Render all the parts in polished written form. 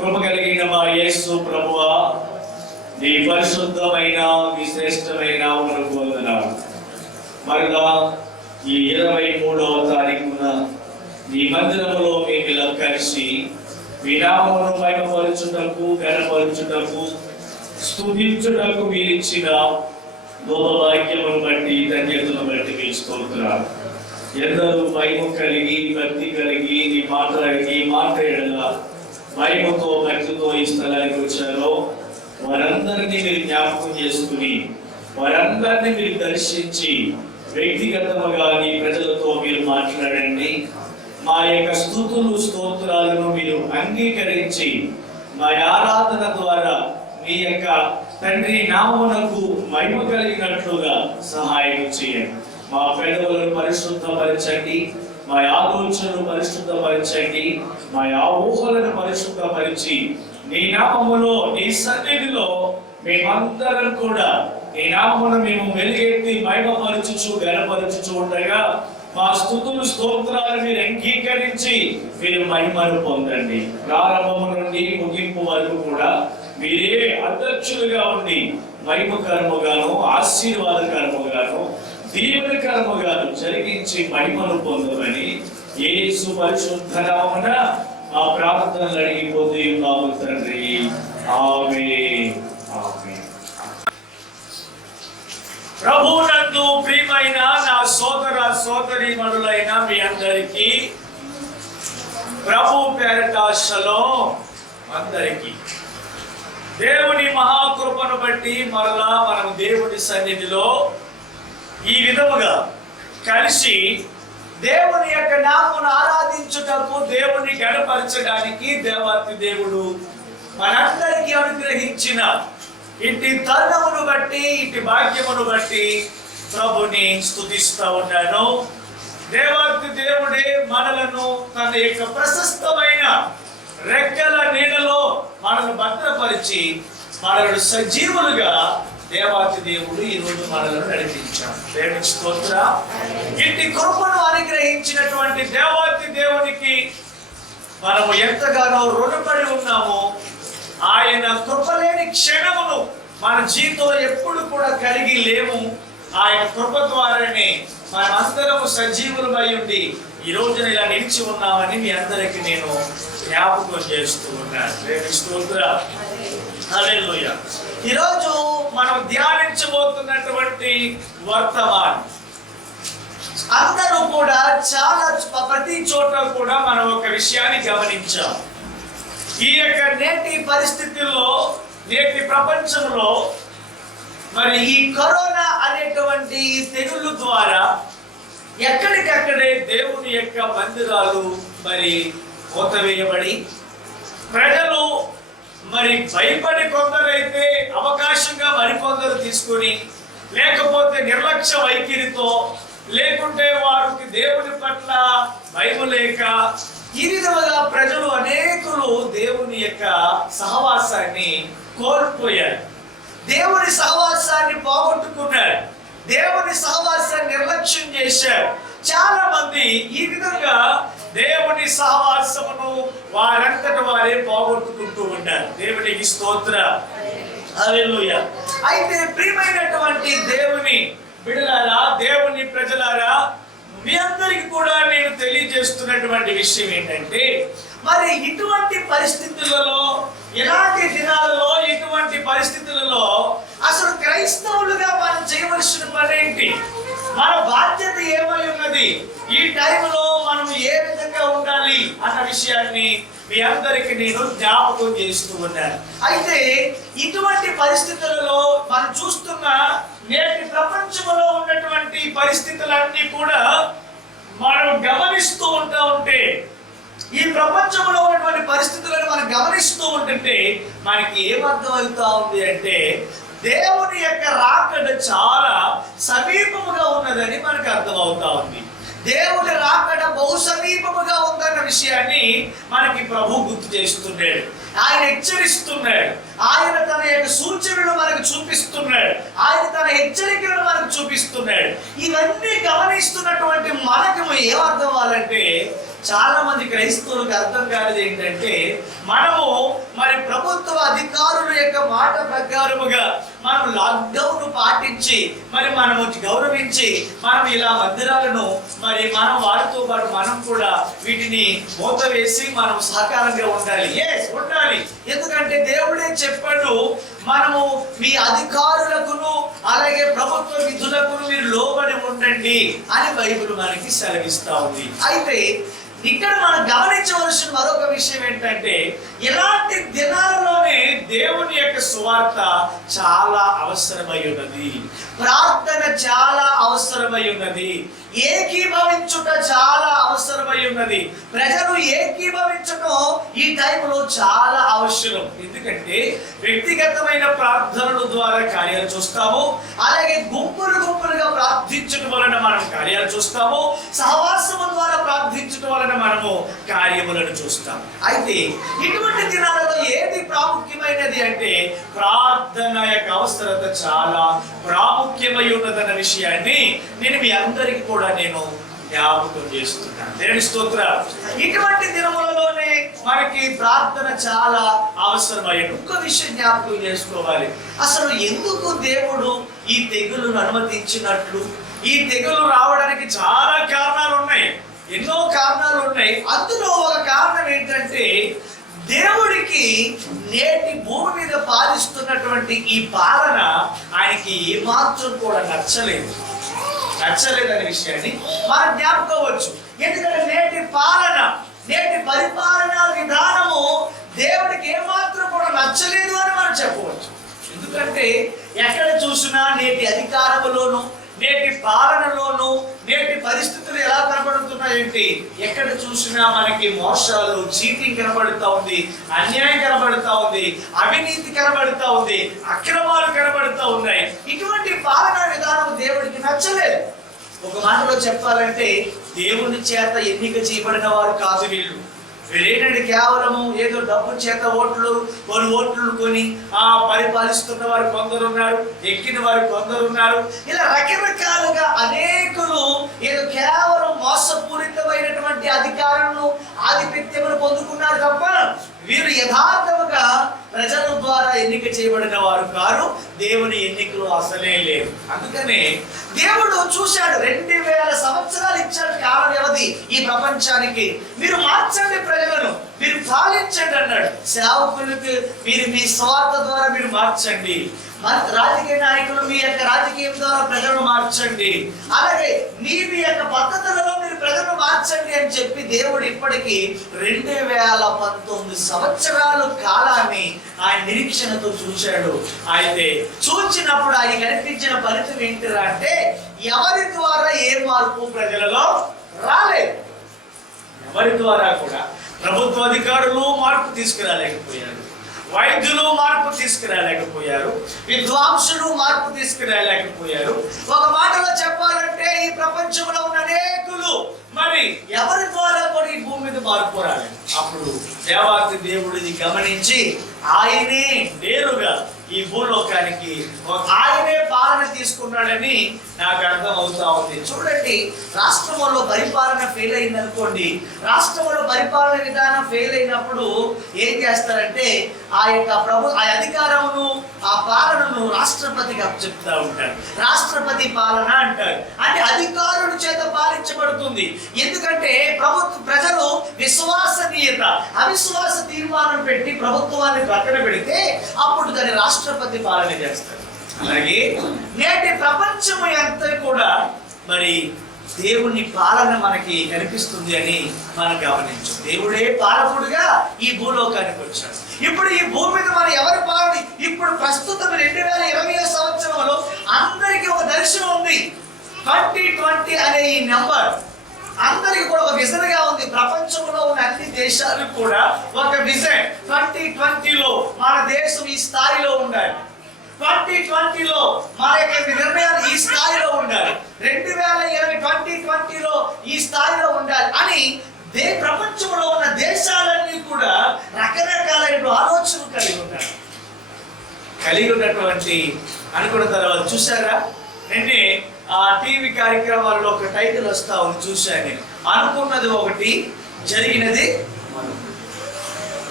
కృప కలిగిన మా యేసు ప్రభువా, నీ పరిశుద్ధమైన నీ శ్రేష్టమైన మనకు వందనాలు. మరలా ఈ 23వ తారీఖున నీ మందిరములో మేము ఇలా కలిసి మీ నామమును మహిమపరచుటకు, ఘనపరచుటకు, స్తుతించుటకు మీరిచ్చిన గొప్ప వాక్యమును బట్టి, ధన్యతను బట్టి మీ స్తోత్రాలు. ఎందరూ భయము కలిగి, భక్తి కలిగి, నీ మాట ఎడల భయముతో, భక్తితో ఈ స్థలానికి వచ్చారో వారందరినీ మీరు జ్ఞాపకం చేసుకుని, వారందరినీ మీరు దర్శించి వ్యక్తిగతంగా నీ ప్రజలతో మీరు మాట్లాడండి. మా యొక్క స్తుతులు, స్తోత్రాలను మీరు అంగీకరించి మా ఆరాధన ద్వారా మీ యొక్క తండ్రి నామమునకు మహిమ కలిగినట్లుగా సహాయం చేయండి. మా పెదవులను పరిశుద్ధపరచండి, మా ఆలోచనలు పరిశుద్ధపరచండి, మా ఊహలను పరిశుద్ధపరిచి నీ నామములో, నీ సన్నిధిలో మేమందరం కూడా నీ నామమును మేము వెలుగెత్తి మహిమపరచుచు, ఘనపరచుచు ఉండగా మా స్తుతులు, స్తోత్రాలు మీరు అంగీకరించి మీరు మహిమను పొందండి. ప్రారంభము నుండి ముగింపు వరకు కూడా మీరే అధ్యక్షులుగా ఉండి మహిమకరముగాను, ఆశీర్వాదకరముగాను, దీవెనకరముగాను జరిగించి మహిమను పొందమని యేసు పరిశుద్ధ నామమున ఆ ప్రార్థనలు అడిగిపోతే ఉన్నాము తండ్రి. ఆమేన్. ఆమేన్. ప్రభువునందు ప్రియమైన నా సోదర సోదరీమణులైన మీ అందరికీ ప్రభు పేరట షలోమ్. అందరికీ దేవుని మహాకృపను బట్టి మరలా మనం దేవుని సన్నిధిలో ఈ విధముగా కలిసి దేవుని యొక్క నామమును ఆరాధించుటకు, దేవుని గణపరచడానికి దేవాతి దేవుడు మనందరికీ అనుగ్రహించిన ఇట్టి తరుణమును బట్టి, ఇట్టి భాగ్యమును బట్టి ప్రభుని స్తుతిస్తూ ఉన్నాను. దేవాతి దేవుడే మనలను తన యొక్క ప్రశస్తమైన రెక్కల నీడలో మనను భద్రపరిచి మనలను సజీవులుగా దేవాతి దేవుడు ఈ రోజు మనలను నడిపించాడు. దేవుని స్తోత్రం. ఇట్టి కృపను అనుగ్రహించినటువంటి దేవాతి దేవునికి మనము ఎంతగానో రుణపడి ఉన్నామో, ఆయన కృపలేని క్షణమును మన జీవితంలో ఎప్పుడు కూడా కలిగి లేము. ఆయన కృప ద్వారానే మనమందరము సజీవులమై ఉండి ఈ రోజున ఇలా నిలిచి ఉన్నామని మీ అందరికి నేను జ్ఞాపకం చేస్తూ ఉన్నాను. దేవుని స్తోత్రం. హల్లెలూయా. ఈరోజు మనం ధ్యానించబోతున్నటువంటి వర్తమానం అందరూ కూడా చాలా ప్రతి చోట కూడా మనం ఒక విషయాన్ని గమనించాం. ఈ యొక్క నేటి పరిస్థితుల్లో, నేటి ప్రపంచంలో మరి ఈ కరోనా అనేటువంటి తెగుళ్ళు ద్వారా ఎక్కడికక్కడే దేవుని యొక్క మందిరాలు మరి మూతవేయబడి ప్రజలు మరి భయపడి, కొందరైతే అవకాశంగా మరికొందరు తీసుకుని, లేకపోతే నిర్లక్ష్య వైఖరితో, లేకుంటే వారికి దేవుని పట్ల భయం లేక ఈ విధముగా ప్రజలు అనేకులు దేవుని యొక్క సహవాసాన్ని కోల్పోయారు. దేవుని సహవాసాన్ని పోగొట్టుకున్నారు. దేవుని సహవాసాన్ని నిర్లక్ష్యం చేశారు. చాలా మంది ఈ విధంగా దేవుని సహవాసమును వారంతటి వారే పోగొట్టుకుంటూ ఉన్నారు. దేవునికి స్తోత్రం. హల్లెలూయా. అయితే ప్రియమైనటువంటి దేవుని బిడ్డలారా, దేవుని ప్రజలారా, మీ అందరికి కూడా నేను తెలియజేస్తున్నటువంటి విషయం ఏంటంటే, మరి ఇటువంటి పరిస్థితులలో, ఇలాంటి దినాలలో, ఇటువంటి పరిస్థితులలో అసలు క్రైస్తవులుగా మనం చేయవలసిన పని ఏంటి? మన బాధ్యత ఏమై ఉన్నది? ఈ టైంలో మనం ఏ విధంగా ఉండాలి అన్న విషయాన్ని మీ అందరికి నేను జ్ఞాపకం చేస్తూ ఉన్నాను. అయితే ఇటువంటి పరిస్థితులలో మనం చూస్తున్న నేటి ప్రపంచంలో ఉన్నటువంటి పరిస్థితులన్నీ కూడా మనం గమనిస్తూ ఉంటే, ఈ ప్రపంచంలో ఉన్నటువంటి పరిస్థితులను మనం గమనిస్తూ ఉంటుంటే మనకి ఏమర్థం అవుతా ఉంది అంటే, దేవుని యొక్క రాకడ చాలా సమీపముగా ఉన్నదని మనకు అర్థమవుతా ఉంది. దేవుని రాకడ బహు సమీపముగా ఉందన్న విషయాన్ని మనకి ప్రభు గుర్తు చేస్తున్నాడు. ఆయన హెచ్చరిస్తున్నాడు. ఆయన తన యొక్క సూచనలు మనకు చూపిస్తున్నాడు. ఆయన తన హెచ్చరికలను మనకు చూపిస్తున్నాడు. ఇవన్నీ గమనిస్తున్నటువంటి మనకు ఏమర్థం అవ్వాలంటే, చాలా మంది క్రైస్తవులకు అర్థం కానిది ఏంటంటే, మనము మరి ప్రభుత్వ అధికారుల యొక్క మాట ప్రకారముగా మనం లాక్డౌన్ పాటించి మరి మనము గౌరవించి మనం ఇలా మందిరాలను మరి మనం వారితో పాటు మనం కూడా వీటిని మూత వేసి మనం సహకారంగా ఉండాలి. ఉండాలి. ఎందుకంటే దేవుడే చెప్పాడు, మనము మీ అధికారులకును అలాగే ప్రభుత్వ విధులకును మీరు లోబడి ఉండండి అని బైబిల్ మనకి సెలవిస్తా ఉంది. అయితే ఇక్కడ మనం గమనించవలసిన మరొక విషయం ఏంటంటే, ఇలాంటి దినాలలోనే దేవుని యొక్క సువార్త చాలా అవసరమై ఉన్నది. ప్రార్థన చాలా అవసరమై ఉన్నది. ఏకీభవించుట చాలా అవసరమై ఉన్నది. ప్రజలు ఏకీభవించడం ఈ టైంలో చాలా అవసరం. ఎందుకంటే వ్యక్తిగతమైన ప్రార్థనల ద్వారా కార్యాలు చూస్తాము, అలాగే గుంపులుగా ప్రార్థించడం వలన మనం కార్యాలు చూస్తాము, సహవాసము ద్వారా ప్రార్థించడం వలన మనము కార్యములను చూస్తాము. అయితే ఇటువంటి దినాలలో ఏది ప్రాముఖ్యమైనది అంటే, ప్రార్థన యొక్క అవసరత చాలా ప్రాముఖ్యమై ఉన్నదన్న విషయాన్ని నేను మీ అందరికీ కూడా నేను జ్ఞాపకం చేస్తున్నాను. దేవుని స్తోత్రం. ఇటువంటి దినములలోనే మనకి ప్రార్థన చాలా అవసరమైన ఇంకో విషయం జ్ఞాపకం చేసుకోవాలి. అసలు ఎందుకు దేవుడు ఈ తెగులును అనుమతించినట్లు? ఈ తెగులు రావడానికి చాలా కారణాలు ఉన్నాయి, ఎన్నో కారణాలు ఉన్నాయి. అందులో ఒక కారణం ఏంటంటే, దేవుడికి నేటి భూమి మీద పాలిస్తున్నటువంటి ఈ పాలన ఆయనకి ఏమాత్రం కూడా నచ్చలేదనే విషయాన్ని మనం జ్ఞాపకవచ్చు. ఎందుకంటే నేటి పరిపాలనా విధానము దేవుడికి ఏమాత్రం కూడా నచ్చలేదు అని మనం చెప్పవచ్చు. ఎందుకంటే ఎక్కడ చూసినా నేటి అధికారములోను, నేటి పాలనలోను, నేటి పరిస్థితులు ఎలా కనబడుతున్నాయంటే, ఎక్కడ చూసినా మనకి మోసాలు, చీటింగ్ కనబడుతూ ఉంది, అన్యాయం కనబడుతూ ఉంది, అవినీతి కనబడుతూ ఉంది, అక్రమాలు కనబడుతూ ఉన్నాయి. ఇటువంటి పాలనా విధానం దేవుడికి నచ్చలేదు. ఒక మాటలో చెప్పాలంటే, దేవుని చేత ఎన్నిక చేయబడిన వారు కాదు వీళ్ళు. వీరేంటంటే కేవలము ఏదో డబ్బు చేత ఓట్లు కొని పరిపాలిస్తున్న వారు కొందరున్నారు, ఎక్కిన వారు కొందరున్నారు. ఇలా రకరకాలుగా అనేకులు ఏదో కేవలం మోసపూరితమైనటువంటి అధికారాలను, ఆధిపత్యమును పొందుకున్నారు తప్ప వీరు యథార్థముగా ప్రజల ద్వారా ఎన్నిక చేయబడిన వారు కారు. దేవుని ఎన్నికలు అసలే లేవు. అందుకనే దేవుడు చూశాడు, 2000 సంవత్సరాలు ఇచ్చాడు కాల వ్యవధి ఈ ప్రపంచానికి. మీరు మార్చండి ప్రజలను, మీరు పాలించండి అన్నాడు. సేవకులకు మీరు మీ స్వార్థ ద్వారా మీరు మార్చండి, రాజకీయ నాయకులు మీ యొక్క రాజకీయం ద్వారా ప్రజలను మార్చండి, అలాగే మీ యొక్క పద్ధతులలో మీరు ప్రజలను మార్చండి అని చెప్పి దేవుడు ఇప్పటికీ 2019 సంవత్సరాల కాలాన్ని ఆయన నిరీక్షణతో చూశాడు. అయితే చూచినప్పుడు ఆయన కనిపించిన ఫలితం ఏంటిరా అంటే, ఎవరి ద్వారా ఏ మార్పు ప్రజలలో రాలేదు. ఎవరి ద్వారా కూడా ప్రభుత్వ అధికారులు మార్పు తీసుకురాలేకపోయారు, వైద్యులు మార్పు తీసుకురాలేకపోయారు, విద్వాంసులు మార్పు తీసుకురాలేకపోయారు. ఒక మాటలో చెప్పాలంటే, ఈ ప్రపంచంలో ఉన్న అనేకులు మరి ఎవరి ద్వారా కూడా ఈ భూమి మీద మార్పు రాలేదు. అప్పుడు దేవాతి దేవుడిని గమనించి ఆయనే నేరుగా ఈ భూలోకానికి ఆయనే పాలన తీసుకున్నాడని నాకు అర్థం అవుతా ఉంది. చూడండి, రాష్ట్రంలో పరిపాలన ఫెయిల్ అయింది అనుకోండి, రాష్ట్రంలో పరిపాలన విధానం ఫెయిల్ అయినప్పుడు ఏం చేస్తారంటే, ఆ అధికారమును, ఆ పాలనను రాష్ట్రపతికి అప్పచెప్తా ఉంటారు. రాష్ట్రపతి పాలన అంటారు. అంటే అధికారుల చేత పాలించబడుతుంది. ఎందుకంటే ప్రజలు విశ్వసనీయత, అవిశ్వాస తీర్మానం పెట్టి ప్రభుత్వాన్ని పక్కన పెడితే అప్పుడు దాన్ని రాష్ట్రపతి పాలన చేస్తారు. అలాగే నేటి ప్రపంచం అంతా కూడా మరి దేవుని పాలన మనకి కనిపిస్తుంది అని మనం గమనించు. దేవుడే పాలకుడుగా ఈ భూలోకానికి వచ్చాడు. ఇప్పుడు ఈ భూమి మీద మన ఎవరి పాలన? ఇప్పుడు ప్రస్తుతం 2020 సంవత్సరంలో అందరికీ ఒక దర్శనం ఉంది. 2020 అనే ఈ నెంబర్ అందరికి కూడా ఒక విజన్ గా ఉంది. ప్రపంచంలో ఉన్న అన్ని దేశాలకు కూడా ఒక విజన్. 2020లో మన దేశం ఈ స్థాయిలో ఉండాలి, 2020లో మన యొక్క నిర్ణయాలు ఈ స్థాయిలో ఉండాలి, 2020లో ఈ స్థాయిలో ఉండాలి అని ప్రపంచంలో ఉన్న దేశాలన్నీ కూడా రకరకాలైన ఆలోచనలు కలిగి ఉన్నటువంటి అనుకున్న తర్వాత చూసారా, నిన్నే ఆ టీవీ కార్యక్రమాల్లో ఒక టైటిల్ వస్తా ఉంది, చూశాను నేను. అనుకున్నది ఒకటి, జరిగినది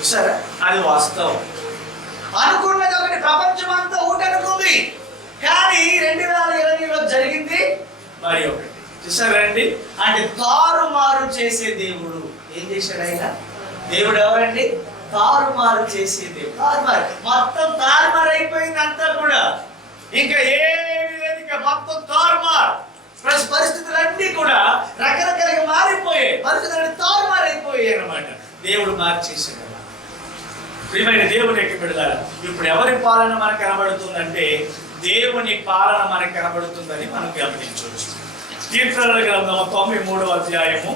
సరే, అది వాస్తవం. అనుకున్నది ఒకటి, ప్రపంచం అంతా ఒకటి అనుకుంది, కానీ 2020లో జరిగింది మరి ఒకటి. చూసారండి, అంటే తారుమారు చేసే దేవుడు. ఏం చేశాడు ఆయన? దేవుడు ఎవరండి? తారుమారు చేసే దేవుడు. తారుమారు, మొత్తం తారుమారు అయిపోయింది అంతా కూడా. ఇంకా ఏమి లేదు, ఇంకా మొత్తం తారుమారు. పరిస్థితులన్నీ కూడా రకరకాలుగా మారిపోయాయి, పరిస్థితులన్నీ తారుమారు అయిపోయాయి అన్నమాట. దేవుడు మార్చేసాడు. ప్రియమైన దేవుని యొక్క బిడ్డలారా, ఇప్పుడు ఎవరి పాలన మనకు కనబడుతుందంటే దేవుని పాలన మనకు కనబడుతుందని మనం గమనించవచ్చు. కీర్తనల గ్రంథము 93వ అధ్యాయము,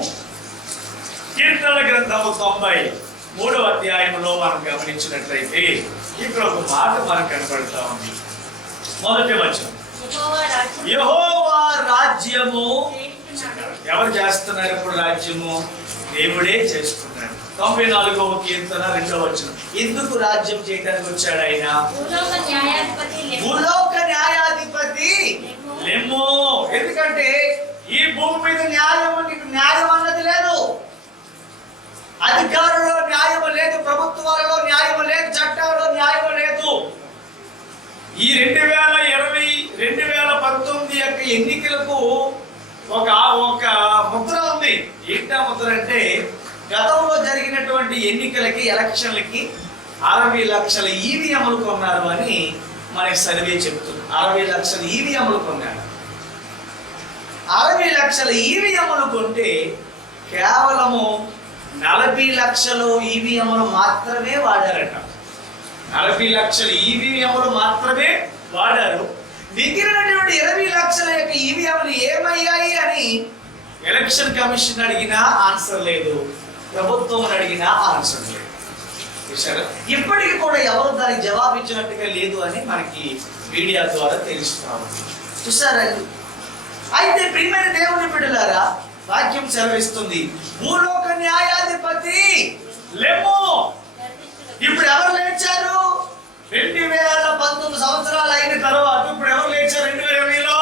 కీర్తనల గ్రంథము 93వ అధ్యాయంలో మనం గమనించినట్లయితే ఇక్కడ ఒక మాట మనకు కనబడుతూ ఉంది. మొదటి వచనం, యెహోవా రాజ్యము. ఎవరు చేస్తున్నారు ఇప్పుడు రాజ్యము? దేవుడే చేస్తున్నాడు. 94వ కీర్తన 2వ వచనం, ఎందుకు రాజ్యం చేయడానికి వచ్చాడు ఆయన? భూలోక న్యాయాధిపతి లెమ్ము. ఎందుకంటే ఈ భూమి మీద న్యాయం అన్నది లేదు, అధికారుల్లో న్యాయం లేదు, ప్రభుత్వాలలో న్యాయం లేదు, చట్టాలలో న్యాయం లేదు. ఈ 2019 యొక్క ఎన్నికలకు ఒక ముద్ర ఉంది. ఏంటా ముద్ర అంటే, గతంలో జరిగినటువంటి ఎన్నికలకి, ఎలక్షన్లకి 60 లక్షల ఈవీఎంలు కొన్నారు అని మనకి సర్వే చెప్తుంది. 60 లక్షల ఈవీఎంలు కొన్నారు. 60 లక్షల ఈవీఎంలు కొంటే కేవలము 40 లక్షలు ఈవీఎంలు మాత్రమే వాడారట. 40 లక్షల ఈవీఎంలు మాత్రమే వాడారు. మిగిలినటువంటి 20 లక్షల యొక్క ఈవీఎంలు ఏమయ్యాయి అని ఎలక్షన్ కమిషన్ అడిగినా ఆన్సర్ లేదు, ప్రభుత్వం అడిగినా ఆన్సర్ లేదు. చూసారా, ఇప్పటికి కూడా ఎవరు దానికి జవాబు ఇచ్చినట్టుగా లేదు అని మనకి మీడియా ద్వారా తెలుస్తాము. చూసారండి, అయితే ప్రియమైన దేవుని బిడ్డలారా, వాక్యం సెలవిస్తుంది, భూలోక న్యాయాధిపతి లెమ్ము. ఇప్పుడు ఎవరు లేచారు? 2019 సంవత్సరాలు అయిన తర్వాత ఇప్పుడు ఎవరు లేచారు? 2020లో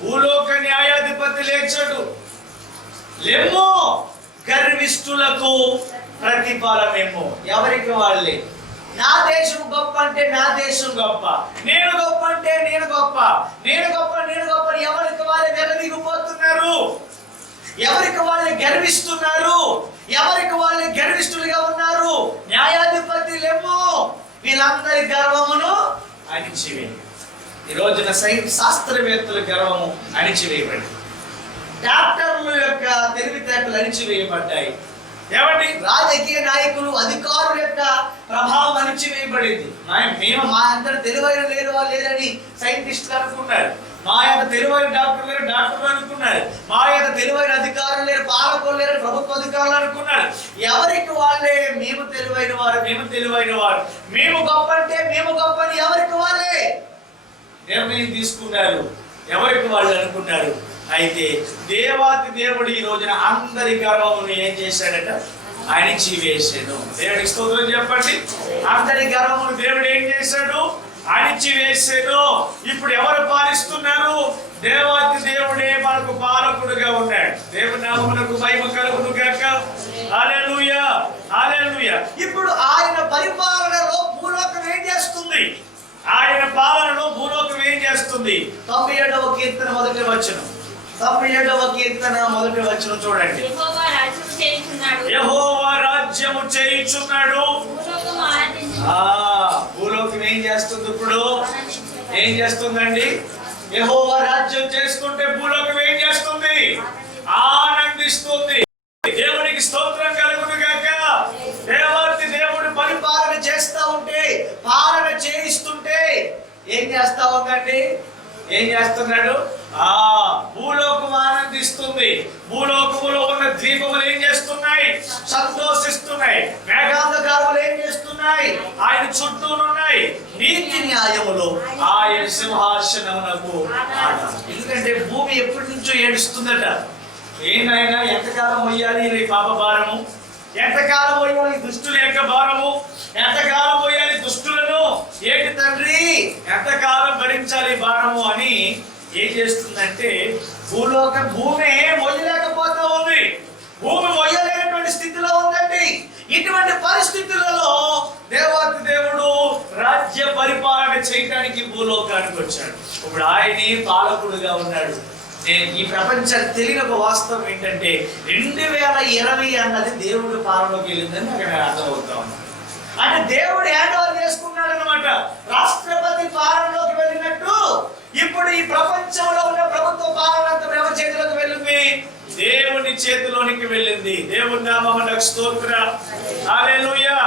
భూలోక న్యాయాధిపతి లేచాడు. లెమ్ము, గర్విష్ఠులకు ప్రతిఫలమేమో. ఎవరికి వాళ్ళే. నా దేశం గొప్ప అంటే నా దేశం గొప్ప, నేను గొప్ప అంటే నేను గొప్ప, నేను గొప్ప నేను గొప్ప, ఎవరికి వాళ్ళే వెరవిగిపోతున్నారు, ఎవరికి వాళ్ళే గర్విస్తున్నారు, ఎవరికి వాళ్ళే గర్విష్ఠులుగా ఉన్నారు. న్యాయాధిపతి లెమ్ము, వీళ్ళందరి గర్వమును అణిచివేయి. ఈ రోజున శాస్త్రవేత్తల గర్వము అణిచివేయబడింది, డాక్టర్ల యొక్క తెలివితేటలు అణిచివేయబడ్డాయి. ఏమండి, రాజకీయ నాయకులు, అధికారుల యొక్క ప్రభావం అణిచివేయబడింది. మేము మా అంతటి తెలివైన లేరని సైంటిస్టులు అనుకున్నారు, మా యొక్క తెలివైన డాక్టర్లు అనుకున్నారు, మా యొక్క తెలివైన అధికారులు లేరు, పాలకులు లేరు, ప్రభుత్వ అధికారులు అనుకున్నారు. ఎవరికి వాళ్ళే మేము తెలివైన వారు, మేము తెలివైన వారు, మేము గొప్ప అంటే మేము గొప్ప అని ఎవరికి వాళ్ళే నిర్ణయం తీసుకున్నారు, ఎవరికి వాళ్ళు అనుకున్నారు. అయితే దేవాతి దేవుడు ఈ రోజున అందరి గర్వమును ఏం చేశాడట? అణిచివేశాడు. దేవుడికి స్తోత్రం చెప్పండి. అందరి గర్వమును దేవుడు ఏం చేశాడు? అణిచివేశాడు. ఇప్పుడు ఎవరు పాలిస్తున్నారు? దేవాతి దేవుడే మనకు పాలకుడుగా ఉన్నాడు. దేవుని నామమునకు మహిమ కలుగును గాక. హల్లెలూయా, హల్లెలూయా. ఇప్పుడు ఆయన పరిపాలనలో భూలోకం ఏం చేస్తుంది? ఆయన పాలనలో భూలోకం ఏం చేస్తుంది? 97వ కీర్తన మొదటి వచనం, 97వ కీర్తన మొదటి వచనం చూడండి. యెహోవా రాజ్యము చేయుచున్నాడు. భూలోకం ఏం చేస్తుంది? ఇప్పుడు ఏం చేస్తుందండి? యెహోవా రాజ్యం చేస్తుంటే భూలోకం ఏం చేస్తుంది? ఆనందిస్తుంది. దేవునికి స్తోత్రం కలుగును గాక. దేవాతి దేవుడు పరిపాలన చేస్తా ఉంటే, పాలన చేయిస్తుంటే ఏం చేస్తా ఉందండి? ఏం చేస్తున్నాడు? భూలోకం ఆనందిస్తుంది. భూలోకములో ఉన్న ద్వీపములు ఏం చేస్తున్నాయి? సంతోషిస్తున్నాయి. మేఘాంధకారములు ఏం చేస్తున్నాయి? ఆయన చుట్టూనున్నాయి. నీతి న్యాయములు ఆయన సింహాసనమునకు. ఎందుకంటే భూమి ఎప్పటి నుంచో ఏడుస్తుందట. ఏనాయనా ఎంతకాలం మొయ్యాలి ఈ పాప భారము? ఎంతకాలం మొయ్యాలి దుష్టుల యొక్క భారము? ఎంతకాలం మొయ్యాలి దుష్టులను? ఏంటి తండ్రి, ఎంతకాలం భరించాలి భారము అని ఏం చేస్తుందంటే భూమి మొయ్యలేకపోతా ఉంది. భూమి మొయ్యలేనటువంటి స్థితిలో ఇటువంటి పరిస్థితులలో దేవాతి దేవుడు రాజ్య పరిపాలన చేయడానికి భూలోకానికి వచ్చాడు. ఇప్పుడు ఆయనే పాలకుడుగా ఉన్నాడు. ఈ ప్రపంచానికి తెలియని ఒక వాస్తవం ఏంటంటే 2020 అన్నది దేవుడు పాలనలోకి వెళ్ళిందని అక్కడ అర్థమవుతా ఉంది. అంటే దేవుడు హ్యాండ్ ఓవర్ చేసుకున్నాడు అనమాట. రాష్ట్రపతి పాలనలోకి వెళ్ళినట్టు ఇప్పుడు ఈ ప్రపంచంలో ఉన్న ప్రభుత్వ పాలన అంతా ఎవరి చేతిలోకి వెళ్ళింది? దేవుని చేతిలోనికి వెళ్ళింది. దేవుని నామమునకు స్తోత్రం. హల్లెలూయా.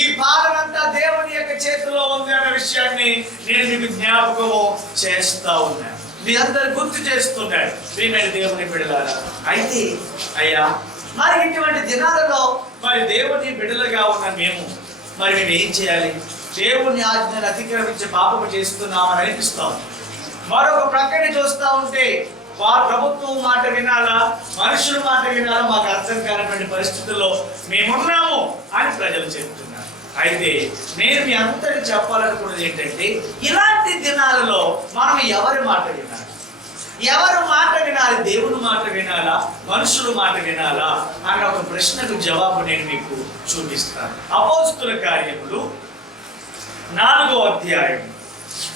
ఈ పాలన అంతా దేవుని యొక్క చేతిలో ఉంది అన్న విషయాన్ని నేను మీకు జ్ఞాపకము చేస్తా ఉన్నాను. మీ అందరు గుర్తు చేస్తున్నాడు ప్రియమైన దేవుని బిడ్డలారా. అయితే అయ్యా మరి ఇటువంటి దినాలలో మరి దేవుని బిడ్డలుగా ఉన్న మేము ఏం చేయాలి? దేవుని ఆజ్ఞను అతిక్రమించి పాపము చేస్తున్నామని అనిపిస్తాం. మరొక ప్రక్కన చూస్తా ఉంటే వారు ప్రభుత్వం మాట వినాలా, మనుషుల మాట వినాలా మాకు అర్థం కానటువంటి పరిస్థితుల్లో మేమున్నాము అని ప్రజలు చెప్తున్నారు. అయితే నేను మీ అందరికీ చెప్పాలనుకున్నది ఏంటంటే, ఇలాంటి దినాలలో మనం ఎవరి మాట వినాలి? ఎవరు మాట వినాలి? దేవుని మాట వినాలా, మనుషుల మాట వినాలా అన్న ఒక ప్రశ్నకు జవాబు నేను మీకు చూపిస్తాను. అపోస్తుల కార్యములు 4వ అధ్యాయం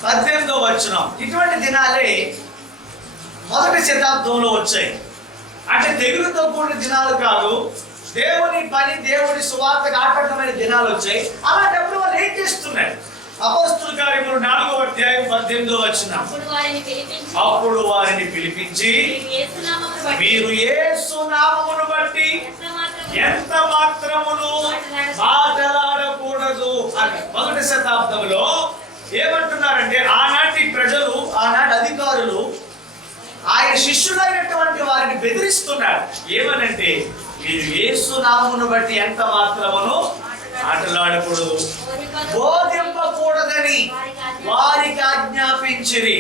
18వ వచనం. ఇటువంటి దినాలే మొదటి శతాబ్దంలో వచ్చాయి. అంటే తెగులుతో కూడిన దినాలు కాదు, దేవుని పని దేవుని సువార్తకు ఆటంకమైన దినాలు వచ్చాయి. అలాంటప్పుడు వాళ్ళు ఏం చేస్తున్నారు? అపోస్తుల కార్యములు 4వ అధ్యాయం 18వ వచనం. అప్పుడు వారిని పిలిపించి మీరు యేసు నామమును బట్టి ఎంత మాత్రమును మాట్లాడకూడదు అని మొదటి శతాబ్దంలో ఏమంటున్నారంటే, ఆనాటి ప్రజలు, ఆనాటి అధికారులు ఆయన శిష్యులైనటువంటి వారిని బెదిరిస్తున్నారు. ఏమనంటే, మీరు యేసు నామమును బట్టి ఎంత మాత్రమును మాట్లాడకూడదు, బోధింపకూడదని వారికి ఆజ్ఞాపించిరి.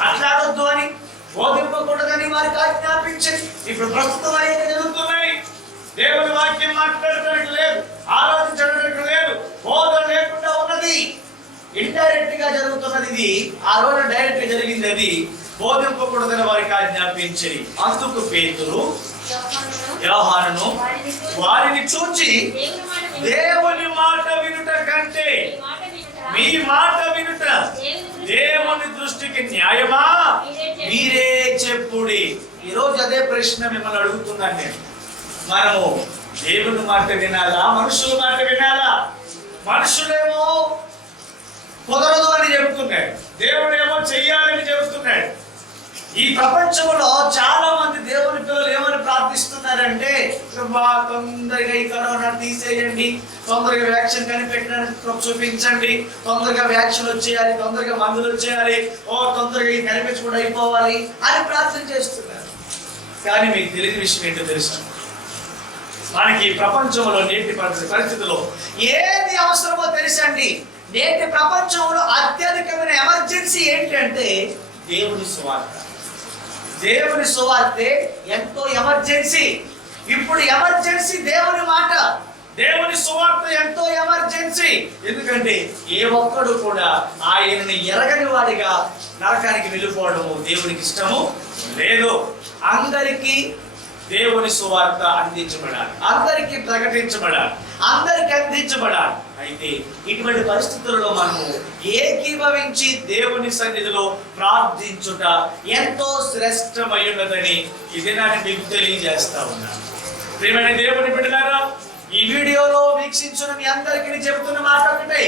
మాట్లాడొద్దు అని, బోధింపకూడదని వారికి ఆజ్ఞాపించిరి. ఇప్పుడు ప్రస్తుతం అనేక జరుగుతున్నాయి. దేవుని వాక్యం మాట్లాడటానికి లేదు, ఆరాధించడానికి లేదు, బోధన లేకుండా ఉన్నది. ఇండైరెక్ట్ గా జరుగుతున్నది ఇది. ఆ రోజు డైరెక్ట్ గా జరిగింది అది. బోధింపకూడదని వారికి ఆజ్ఞాపించిరి. అందుకు పేతురు యోహానును వారిని చూచి, దేవుని మాట వినుట కంటే మీ మాట వినుట దేవుని దృష్టికి న్యాయమా? మీరే చెప్పుడి. ఈరోజు అదే ప్రశ్న మిమ్మల్ని అడుగుతున్నాను నేను. మనము దేవుని మాట వినాలా, మనుషుల మాట వినాలా? మనుషులేమో కుదరదు అని చెబుతున్నాడు, దేవుడేమో చెయ్యాలని చెబుతున్నాడు. ఈ ప్రపంచంలో చాలా మంది దేవుని పిల్లలు ఏమని ప్రార్థిస్తున్నారంటే, తొందరగా ఈ కరోనా తీసేయండి, తొందరగా వ్యాక్సిన్ కనిపెట్టడానికి చూపించండి, తొందరగా వ్యాక్సిన్ వచ్చేయాలి, తొందరగా మందులు వచ్చేయాలి, తొందరగా ఈ కనిపించకుండా అయిపోవాలి అని ప్రార్థన చేస్తున్నారు. కానీ మీకు తెలియని విషయం ఏంటో తెలుసా? మనకి ప్రపంచంలో నేటి పరిస్థితుల్లో ఏది అవసరమో తెలుసండి. నేటి ప్రపంచంలో అత్యధికమైన ఎమర్జెన్సీ ఏంటంటే దేవుని సువార్త. దేవుని సువార్తే ఎంతో ఎమర్జెన్సీ. ఇప్పుడు ఎమర్జెన్సీ దేవుని మాట, దేవుని సువార్త ఎంతో ఎమర్జెన్సీ. ఎందుకంటే ఏ ఒక్కడు కూడా ఆయనని ఎరగని వాడిగా నరకానికి వెళ్ళిపోవడము దేవునికి ఇష్టము లేదు. అందరికీ దేవుని సువార్త అందించబడాలి, అందరికీ ప్రకటించబడాలి, అందరికీ అందించబడాలి. అయితే ఇటువంటి పరిస్థితులలో మనము ఏకీభవించి దేవుని సన్నిధిలో ప్రార్థించుట ఎంతో శ్రేష్టమైనదని ఈ దినాన్ని మీకు తెలియజేస్తా ఉన్నాను. ప్రియమైన దేవుని బిడ్డలారా, ఈ వీడియోలో వీక్షించిన మీ అందరికీ చెబుతున్న మాట ఒకటే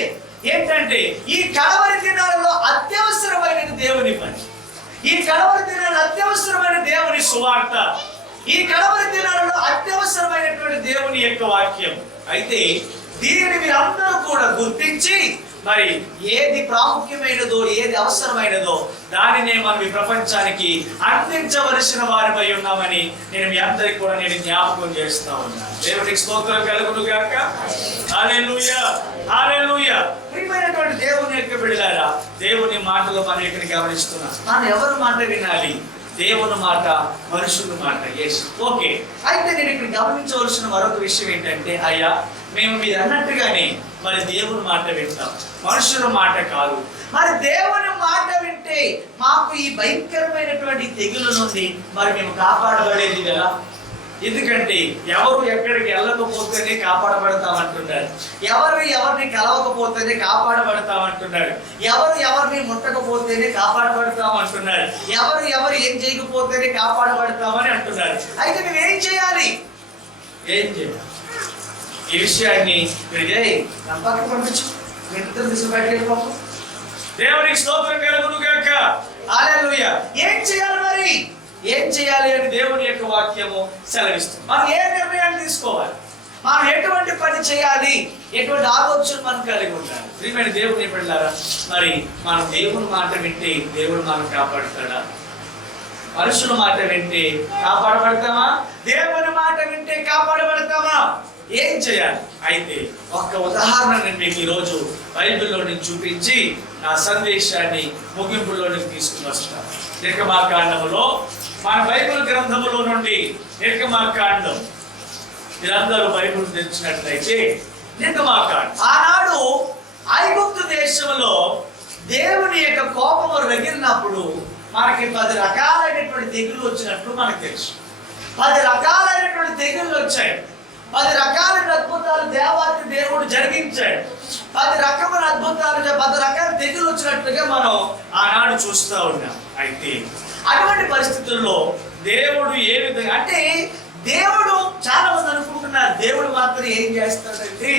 ఏంటంటే, ఈ కడవరి దినాలలో అత్యవసరమైనది దేవుని పని, ఈ కడవరి దినాలలో అత్యవసరమైన దేవుని సువార్త, ఈ కడవరి దినాలలో అత్యవసరమైనటువంటి దేవుని యొక్క వాక్యం. అయితే దీనిని మీరు అందరూ కూడా గుర్తించి మరి ఏది ప్రాముఖ్యమైనదో, ఏది అవసరమైనదో దానినే మనం ఈ ప్రపంచానికి అందించవలసిన వారిపై ఉన్నామని నేను మీ అందరికీ కూడా నేను జ్ఞాపకం చేస్తా ఉన్నాను. దేవునికి స్తోత్రం కలుగును గాక. హల్లెలూయా, హల్లెలూయా. ప్రియమైనటువంటి దేవుని యొక్క బిడ్డలారా, దేవుని మాటలు మనం ఇక్కడ గమనిస్తున్నాం. మనం ఎవరి మాట వినాలి? దేవుని మాట, మనుషుల మాట. ఓకే. అయితే నేను ఇక్కడ గమనించవలసిన మరొక విషయం ఏంటంటే, అయ్యా మేము మీరు అన్నట్టుగానే మరి దేవుని మాట వింటాం, మనుషుల మాట కాదు. మరి దేవుని మాట వింటే మాకు ఈ భయంకరమైనటువంటి తెగుల నుండి మరి మేము కాపాడబడేది కదా. ఎందుకంటే ఎవరు ఎక్కడికి వెళ్ళకపోతేనే కాపాడబడతామంటున్నారు, ఎవరిని కలవకపోతేనే కాపాడబడతామంటున్నారు, ఎవరిని ముట్టకపోతేనే కాపాడబడతామంటున్నారు, ఎవరు ఏం చేయకపోతేనే కాపాడబడతామని అంటున్నారు. అయితే నువ్వేం చేయాలి? ఏం చేయాలి? ఈ విషయాన్ని పక్కన పంపించు, బయటకు. దేవునికి స్తోత్రం కలుగును గాక. హల్లెలూయా. ఏం చేయాలి మరి? ఏం చేయాలి అని దేవుని యొక్క వాక్యము సెలవిస్తుంది. మనం ఏ నిర్ణయాన్ని తీసుకోవాలి, మనం ఎటువంటి పని చేయాలి, ఎటువంటి ఆలోచన మనం కలిగి ఉండాలి. ప్రియమైన దేవుని బిడ్డలారా, మరి మనం దేవుని మాట వింటే దేవుడు మనం కాపాడుతాడా? మనుషుల మాట వింటే కాపాడబడతామా? దేవుని మాట వింటే కాపాడబడతామా? ఏం చేయాలి? అయితే ఒక్క ఉదాహరణ నేను మీకు ఈరోజు బైబిల్లో నుంచి చూపించి నా సందేశాన్ని ముగింపులోనికి తీసుకుని వస్తాను. నిర్గమాకాండములో, మన బైబిల్ గ్రంథములో నుండి నిర్గమాకాండం, మీరందరూ బైబిల్ తెచ్చినట్లయితే నిర్గమాకాండం. ఆనాడు ఐగుప్తు దేశంలో దేవుని యొక్క కోపము రగిలినప్పుడు మనకి 10 రకాలైనటువంటి తెగులు వచ్చినట్లు మనకు తెలుసు. 10 రకాలైనటువంటి తెగుళ్ళు వచ్చాయి. 10 రకాలైన అద్భుతాలు దేవుడు జరిగించాడు. 10 రకమైన అద్భుతాలు, 10 రకాల తెగులు వచ్చినట్లుగా మనం ఆనాడు చూస్తూ ఉన్నాం. అయితే అటువంటి పరిస్థితుల్లో దేవుడు ఏ విధంగా అంటే, దేవుడు చాలా మంది అనుకుంటున్నారు దేవుడు మాత్రం ఏం చేస్తాడంటే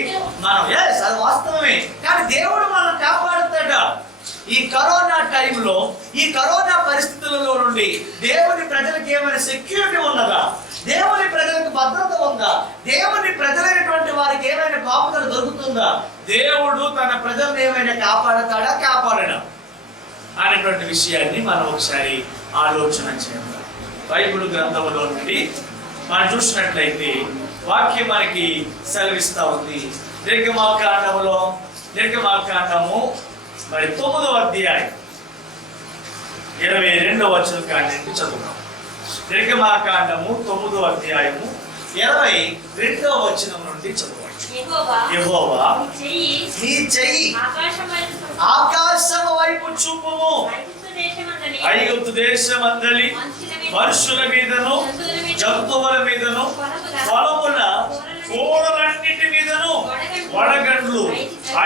మనం, అది వాస్తవమే, కానీ దేవుడు మనం కాపాడుతాడా? ఈ కరోనా టైంలో, ఈ కరోనా పరిస్థితులలో నుండి దేవుని ప్రజలకు ఏమైనా సెక్యూరిటీ ఉన్నదా? దేవుని ప్రజలకు భద్రత ఉందా? దేవుని ప్రజలైనటువంటి వారికి ఏమైనా కాపుదల దొరుకుతుందా? దేవుడు తన ప్రజలను ఏమైనా కాపాడతాడా, కాపాడడా అనేటువంటి విషయాన్ని మనం ఒకసారి ఆలోచన చేద్దాం. బైబిల్ గ్రంథంలో నుండి మనం చూసినట్లయితే వాక్యం మనకి సెలవిస్తా ఉంది. నిర్గమాకాండము మరి 9వ అధ్యాయం 22వ వచనం కాండి చదువుతాం. నిర్గమాకాండము 9వ అధ్యాయము 22వ వచనం నుండి చదువు. యెహోవా నీ చెయ్యి ఆకాశం వైపు చూపుము, ఐగుప్తు దేశమందలి మనుషుల మీదను జంతువుల మీదను పొలముల కూరలన్నిటి మీదను వడగండ్లు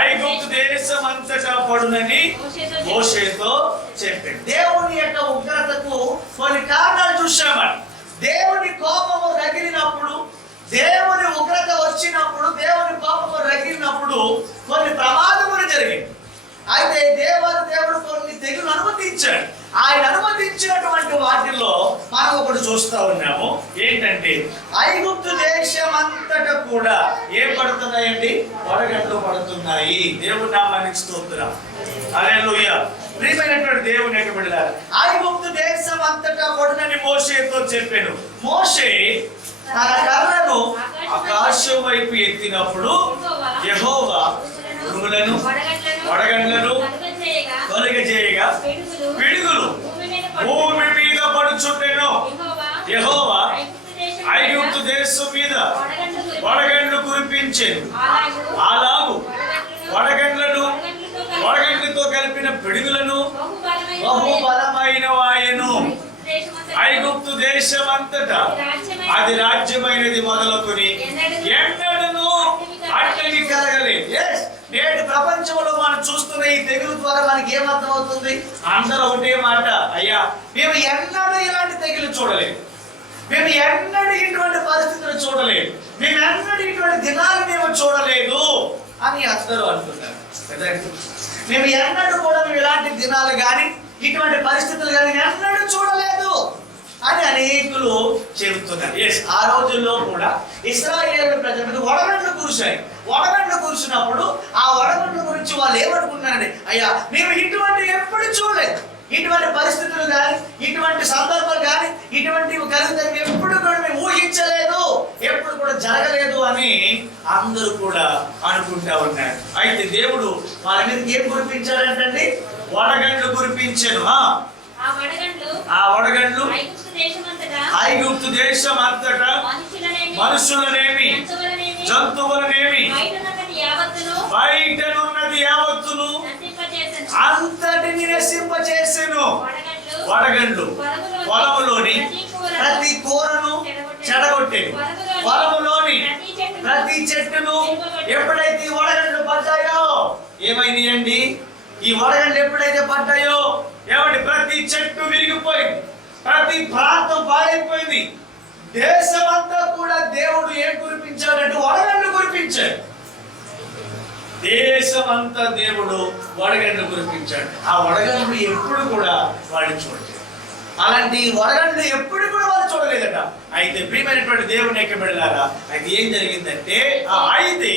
ఐగుప్తు దేశమంతటా పడునని మోషేతో చెప్పాడు. దేవుని యొక్క ఉగ్రతకు కొన్ని కారణాలు చూశామని. దేవుని కోపము రగిలినప్పుడు, దేవుని ఉగ్రత వచ్చినప్పుడు, దేవుని కోపము రగిలినప్పుడు కొన్ని ప్రమాదములు జరిగింది. అయితే దేవుడు కొన్ని తెగులు అనుమతించాడు. ఆయన అనుమతించినటువంటి వాటిల్లో మనం ఒకటి చూస్తూ ఉన్నాము. ఏంటంటే ఐగుప్తు దేశం అంతటా కూడా ఏం పడుతున్నాయండి? వడగండ్లు పడుతున్నాయి. దేవుని నామానికి స్తోత్రం. హల్లెలూయా. ప్రియమైనటువంటి దేవుని యొక్క బిడ్డలారా, ఐగుప్తు దేశం అంతటా పడునని మోషేతో చెప్పాను. మోషే తన కర్రను ఆకాశం వైపు ఎత్తినప్పుడు యెహోవా ఉరుములను వడగండ్లను తొలగజేయగా పిడుగులు భూమి మీద పడుచుండెను. యెహోవా ఐగుప్తు దేశం మీద వడగండ్లు కురిపించెను. అలాగు వడగండ్లతో కలిపిన పిడుగులను బహుబలమైన వాయను. ఐగుప్తు దేశం అంతటా అది రాజ్యమైనది మొదలుకొని ఎన్నడను అట్టని కలగలేదు. నేటి ప్రపంచంలో మనం చూస్తున్న ఈ తెగులు ద్వారా మనకి ఏమర్థం అవుతుంది? అందరూ ఒకటే మాట, అయ్యా మేము ఎన్నడూ ఇలాంటి తెగులు చూడలేదు, మేము ఎన్నడూ ఇటువంటి పరిస్థితులు చూడలేదు, మేము ఎన్నడూ ఇటువంటి దినాలు మేము చూడలేదు అని అందరూ అంటున్నారు. మేము ఎన్నడూ కూడా మేము ఇలాంటి దినాలు కానీ ఇటువంటి పరిస్థితులు కానీ ఎన్నడూ చూడలేదు అని అనేకులు చెబుతున్నారు. ఆ రోజుల్లో కూడా ఇశ్రాయేలు ప్రజల మీద వడగండ్లు కురిశాయి. వడగండ్లు కురిసినప్పుడు ఆ వడగండ్ల గురించి వాళ్ళు ఏమనుకున్నారండి? అయ్యా మేము ఇటువంటి ఎప్పుడు చూడలేదు, ఇటువంటి పరిస్థితులు కానీ ఇటువంటి సందర్భాలు కానీ ఇటువంటివి కలుగుతాయి ఎప్పుడు కూడా మేము ఊహించలేదు, ఎప్పుడు కూడా జరగలేదు అని అందరూ కూడా అనుకుంటా ఉన్నారు. అయితే దేవుడు వాళ్ళ మీద ఏం కురిపించాడంటండి? వడగండ్లు కురిపించాను. ఆ వడగండ్లు ఐగుప్తు దేశం అంతటా మనుషులనేమి జంతువులనేమి బయటనున్నది యావత్తును అంతటిని నశింపచేసెను. వడగండ్లు పొలములోని ప్రతి కూరను చెడగొట్టేది. పొలములోని ప్రతి చెట్టును ఎప్పుడైతే ఈ వడగండ్లు పడ్డాయో ఏమైనాయండి? ఈ వడగండ్లు ఎప్పుడైతే పడ్డాయో ఏమండి, ప్రతి చెట్టు విరిగిపోయింది, ప్రతి ప్రాంతం పాడైపోయింది. దేశమంతా కూడా దేవుడు ఏం కురిపించాడంటే వడగండ్లు కురిపించాడు. దేశమంతా దేవుడు వడగండ్లు కురిపించాడు. ఆ వడగండ్లు ఎప్పుడు కూడా వాళ్ళు చూడలేదు. అలాంటి వడగండ్లు ఎప్పుడు కూడా వాళ్ళు చూడలేదట. అయితే ప్రియమైనటువంటి దేవుని యొక్క బిడ్డలారా, అయితే ఏం జరిగిందంటే అయితే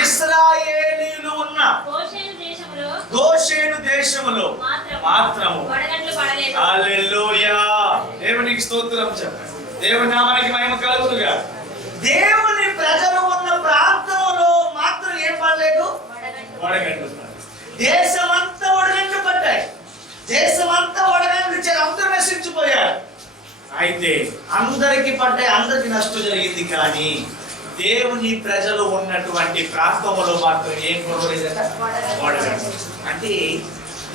ఇశ్రాయేలీయులు ఉన్న గోషేను దేశములో మాత్రము హల్లెలూయా, దేవునికి స్తోత్రం చెప్పండి. దేవుని నామానికి మహిమ కలుగునుగా. దేవుని ప్రజలు ఉన్న ప్రాంతంలో మాత్రం ఏం పడలేదు? వడగండ్లు. దేశమంతా వడగండ్లు పడ్డాయి. దేశమంతా వడగండ్లు అందరూ నశించిపోయారు. అయితే అందరికి పడ్డాయి, అందరికి నష్టం జరిగింది. కానీ దేవుని ప్రజలు ఉన్నటువంటి ప్రాంతంలో మాత్రం ఏం కొనలేదట? వడగండ్లు. అంటే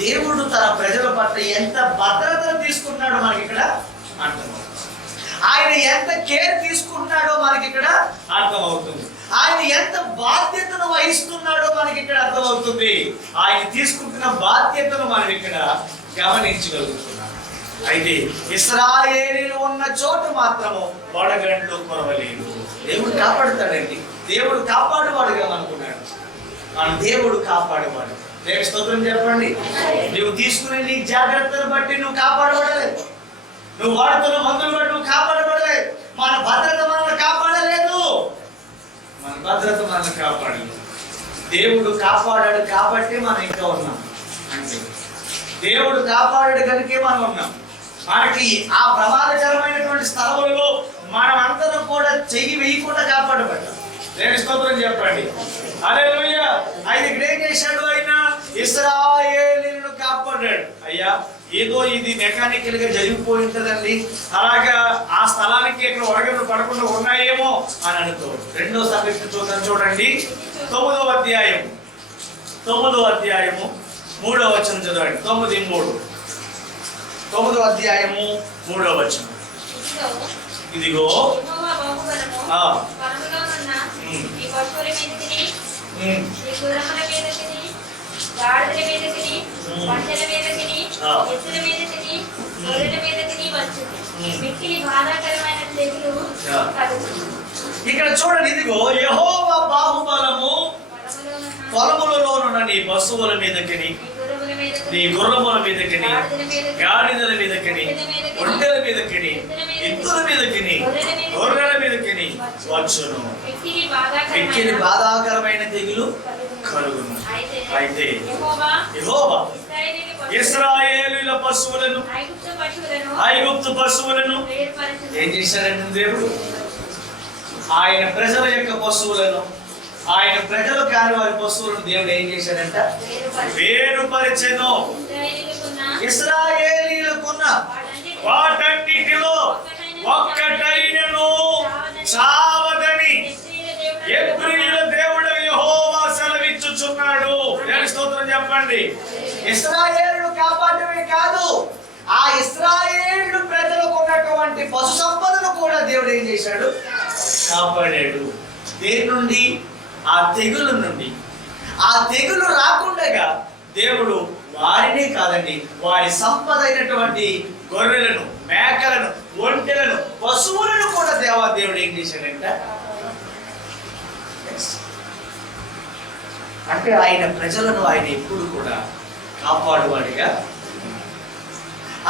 దేవుడు తన ప్రజల పట్ల ఎంత భద్రతను తీసుకున్నాడో మనకి ఇక్కడ అర్థమవుతుంది. ఆయన ఎంత కేర్ తీసుకుంటున్నాడో మనకి ఇక్కడ అర్థమవుతుంది. ఆయన ఎంత బాధ్యతను వహిస్తున్నాడో మనకి ఇక్కడ అర్థమవుతుంది. ఆయన తీసుకుంటున్న బాధ్యతను మనం ఇక్కడ గమనించగలుగుతున్నాం. అయితే ఇశ్రాయేలీయులు ఉన్న చోటు మాత్రము వడగండ్లు కొరవలేదు. దేవుడు కాపాడుతాడండి. దేవుడు కాపాడువాడుగా అనుకున్నాడు. మన దేవుడు కాపాడువాడు. దేవుని స్తోత్రం చెప్పండి. నువ్వు తీసుకునే నీ జాగ్రత్తను బట్టి నువ్వు కాపాడబడలేదు. నువ్వు వాడుతున్న మందులు బట్టి నువ్వు కాపాడబడలేదు. మన భద్రత మనల్ని కాపాడలేదు. మన భద్రత మనల్ని కాపాడలేదు. దేవుడు కాపాడాడు కాబట్టి మనం ఇంకా ఉన్నాం. అంటే దేవుడు కాపాడాడు కనుకే మనం ఉన్నాం. మనకి ఆ ప్రమాదకరమైనటువంటి స్థలములలో మనం అందరం కూడా చెయ్యి వేయకుండా కాపాడబడ్డాం. దేవుని స్తోత్రం చెప్పండి. హల్లెలూయా. అయితే ఇక్కడ ఏం చేశాడు? ఆయన ఇశ్రాయేలీయులను కాపాడాడు. అయ్యా, ఏదో ఇది మెకానికల్ గా జరిగిపోయి ఉంటుందండి, అలాగా ఆ స్థలానికి ఇక్కడ వడగండ్లు పడకుండా ఉన్నాయేమో అని అనుకో. రెండో సంగతి చూద్దాం. చూడండి, 9వ అధ్యాయము 3వ వచనం చదవండి. 9:3. 9వ అధ్యాయము 3వ వచనం. ఇదిగో ఇక్కడ చూడండి, ఇదిగో యెహోవా బాహుబలము పొలములలోనున్న నీ పశువుల మీదకిని, నీ గుర్రముల మీదకిని, గాడిదల మీదకిని, ఒంటెల మీదకిని, ఎద్దుల మీదకిని, గొర్రెల మీదకిని వచ్చును. మిక్కిలి బాధాకరమైన తెగులు కలుగును. అయితే యెహోవా ఇశ్రాయేలీయుల పశువులను, ఐగుప్తు పశువులను ఏం చేశాడంటే దేవుడు? ఆయన ప్రజల యొక్క పశువులను, ఆయన ప్రజలు కాని వారి పశువులను దేవుడు ఏం చేశాడంట? వేరుపరిచెను. ఇశ్రాయేలీయులకున్న వాటన్నిటిలో ఒక్కటైనను చావదని హెబ్రీయుల దేవుడు యెహోవా సెలవిచ్చుచున్నాడు. దేవుని స్తోత్రం చెప్పండి. ఇశ్రాయేలును కాపాడమే కాదు, ఆ ఇశ్రాయేలు ప్రజలకు ఉన్నటువంటి పశు సంపదను కూడా దేవుడు ఏం చేశాడు? కాపాడాడు. దేని నుండి? ఆ తెగులు నుండి. ఆ తెగులు రాకుండా దేవుడు వారినే కాదండి, వారి సంపద అయినటువంటి గొర్రెలను, మేకలను, ఒంటెలను, పశువులను కూడా దేవుడు ఏం చేశాడంట? అంటే ఆయన ప్రజలను ఆయన ఎప్పుడు కూడా కాపాడువాడిగా,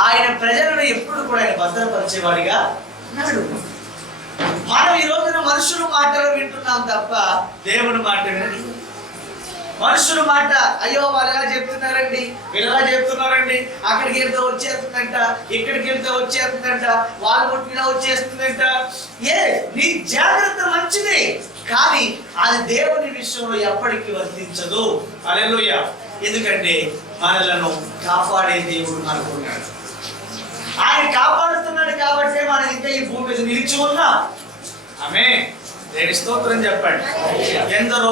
ఆయన ప్రజలను ఎప్పుడు కూడా ఆయన భద్రపరిచేవాడిగా ఉన్నాడు. మనం ఈ రోజున మనుషుల మాటలు వింటున్నాం తప్ప దేవుని మాట వినండి. మనుషుల మాట, అయ్యో వాళ్ళు ఎలా చెప్తున్నారండి, వీళ్ళు ఎలా చెప్తున్నారండి, అక్కడికి వెళ్తే వచ్చేస్తుందంట, ఇక్కడికి వెళ్తే వచ్చేస్తుందంట, వాళ్ళు పుట్టినా వచ్చేస్తుందంట. నీ జాగ్రత్త మంచిది, కానీ అది దేవుని విషయంలో ఎప్పటికీ వర్తించదు. హల్లెలూయా. ఎందుకంటే మనలను కాపాడే దేవుడు మనకున్నాడు. ఆయన కాపాడుతున్నాడు కాబట్టి మనం ఇంకా ఈ భూమి మీద నిలిచి ఉన్నాం. ఆమేన్. దేవుని స్తోత్రం చెప్పండి. ఎందరో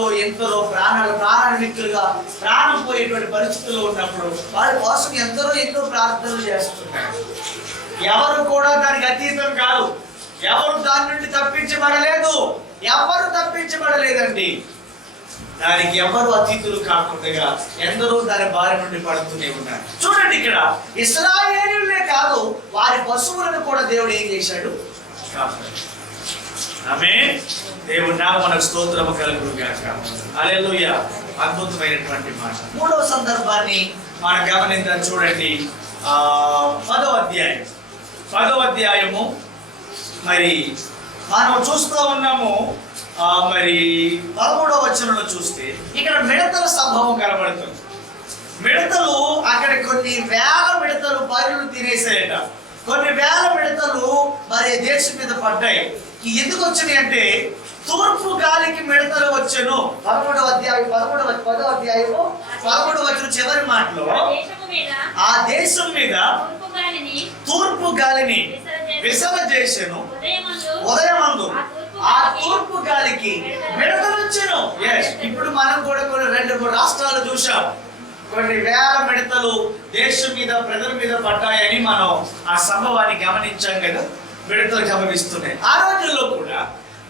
ప్రాణానికులుగా ప్రాణం పోయేటువంటి పరిస్థితుల్లో ఉన్నప్పుడు వారి కోసం ఎన్నో ప్రార్థనలు చేస్తున్నారు. ఎవరు కూడా దానికి అతీతం కాదు. ఎవరు దాని నుండి తప్పించబడలేదు, ఎవరు తప్పించబడలేదండి. దానికి ఎవరు అతిథులు కాకుండా ఎందరో దాని బారి నుండి పడుతూనే ఉన్నారు. చూడండి, ఇక్కడ ఇశ్రాయేలీయులే కాదు, వారి పశువులను కూడా దేవుడు ఏం చేశాడు? ఆమేన్. దేవుడి నామమునకు స్తోత్రము కలుగును గాక. హల్లెలూయా. అద్భుతమైనటువంటి మాట. మూడవ సందర్భాన్ని మనం గమనిద్దాం. చూడండి, 10వ అధ్యాయము మరి మనం చూస్తూ ఉన్నాము. మరి 13వ వచనంలో చూస్తే ఇక్కడ మిడతల సంభవం కనబడుతుంది. మిడతలు అక్కడ కొన్ని వేల మిడతలు బయలు తినేసాయట. కొన్ని వేల మిడతలు మరి దేశం మీద పడ్డాయి. ఎందుకు వచ్చినాయి అంటే తూర్పు గాలికి మిడతలు వచ్చెను. 10వ అధ్యాయము 11వ వచనం చివరి మాటలో ఆ దేశం మీద తూర్పు గాలిని విసర్జేసెను. ఉదయమందు ఆ తూర్పు గాలికి మిడతలు వచ్చెను. ఇప్పుడు మనం కూడా కొన్ని 2-3 రాష్ట్రాలు చూసాం. కొన్ని వేల మిడతలు దేశం మీద, ప్రజల మీద పడ్డాయని మనం ఆ సంభవాన్ని గమనించాం కదా. మిడతలు గమనిస్తున్నాయి. ఆ రోజుల్లో కూడా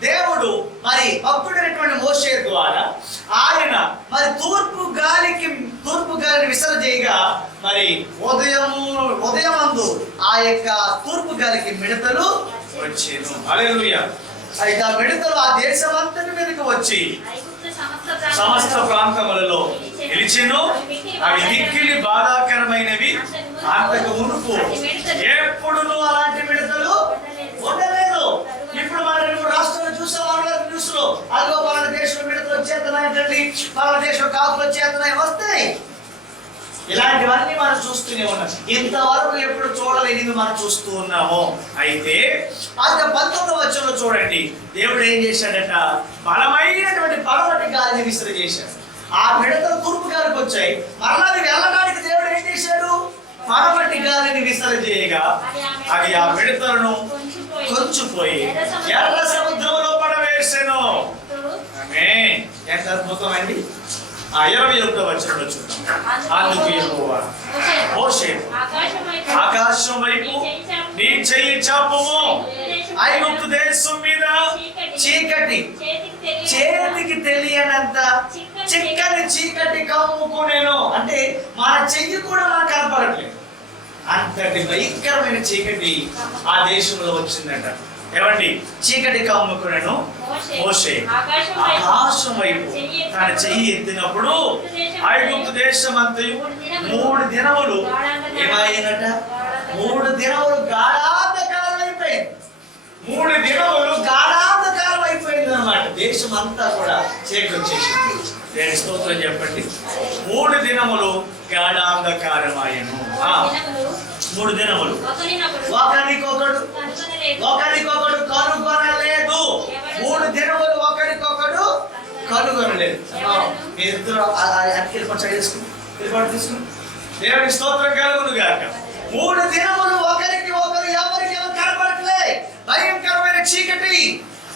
దేవుడు మరి భక్తుడైనటువంటి మోషే ద్వారా ఆయన మరి తూర్పు గాలిని విసర్జేయగా మరి ఉదయమందు ఆ యొక్క తూర్పు గాలికి మిడతలు వచ్చేను. హల్లెలూయా. అయితే ఆ మిడతలు ఆ దేశమంతటి మీదకి వచ్చి సమస్త ప్రాంతములలో నిలిచెను. అవి మిక్కిలి బాధాకరమైనవి. అంతకు మునుపు ఎప్పుడును అలాంటి మిడతలు ఉండలేదు. ఇప్పుడు మన 2 రాష్ట్రాలు చూసాం. న్యూస్ లో అదిగో మన దేశంలో మిడతలు వచ్చేస్తున్నాయంటండి, మన దేశంలో కాకులు వచ్చేస్తున్నాయి, వస్తాయి. ఇలాంటివన్నీ మనం చూస్తూనే ఉన్నాం. ఇంతవరకు ఎప్పుడు చూడలేనిది మనం చూస్తూ ఉన్నాము. అయితే అది 19వ వచనంలో చూడండి, దేవుడు ఏం చేశాడట? బలమైనటువంటి పడమటి గాలిని విసిరిచేశాడు. ఆ మిడతలు తూర్పు గాలికి వచ్చాయి. మరలా వెళ్ళడానికి దేవుడు ఏం చేశాడు? పడమటి గాలిని విసిరిచేయగా అది ఆ మిడతలను కొంచిపోయి ఎర్ర సముద్రంలో పడవేసెను. ఆమేన్. ఎంత అద్భుతం అండి. 21వ వచనంలో చూద్దాం. అందుకు యెహోవా మోషేకు ఆకాశం వైపు నీ చెయ్యి చాపుము, ఐగుప్తు దేశం మీద చేతికి తెలియనంత చిక్కని చీకటి కమ్ముకునేను. అంటే మన చెయ్యి కూడా మనకు కనపడట్లేదు. అంతటి భయంకరమైన చీకటి ఆ దేశంలో వచ్చిందట. ఏమండి? చీకటి కమ్ముకునేను. మోషే ఆకాశం వైపు తన చెయ్యి ఎత్తినప్పుడు ఐగుప్తు దేశం అంతయు 3 దినములు ఏమైనట? 3 దినములు గాఢాంధకారం అయిపోయింది. 3 దినములు గాఢాంధకారం అయిపోయింది అన్నమాట. దేశం అంతా కూడా చీకటి వచ్చేసింది. నేను స్తోత్రం చెప్పండి. 3 దినములు గాఢాంధకారమాయను. 3 దినములు ఒకరికొకడు కనుగొనలేదు. 3 దినములు ఒకరికొకడు కనుగొనలేదు. ఇద్దరు తీసుకుని దేవుని స్తోత్రం కలుగును గాక. 3 దినములు ఒకరికి ఒకరు ఎవరికి కనపడట్లే. భయంకరమైన చీకటి,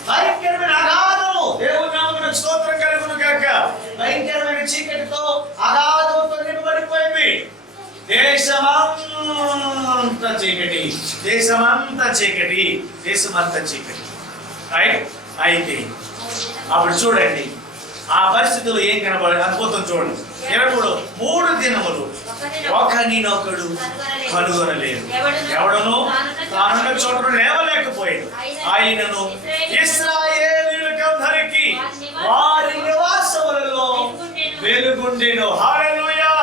భయంకరమైన అగాధము. దేవుని నామమునకు స్తోత్రం కలుగును గాక. భయంకరమైన చీకటితో అగాధముతో నింపబడిపోయింది దేశమంతా. చీకటి, దేశమంతా చీకటి, దేశమంతా చీకటి. రైట్. అయితే అప్పుడు చూడండి ఆ పరిస్థితుల్లో ఏం కనబడదు. అద్భుతం చూడండి. 3 దినములు ఒకరినొకడు కనుగొనలేదు. ఎవడను తానున్న చోటు లేవలేకపోయాడు. ఆయనను ఇశ్రాయేలీయులకందరికీ వారి నివాసములలో వెలుగుండెను. హల్లెలూయా.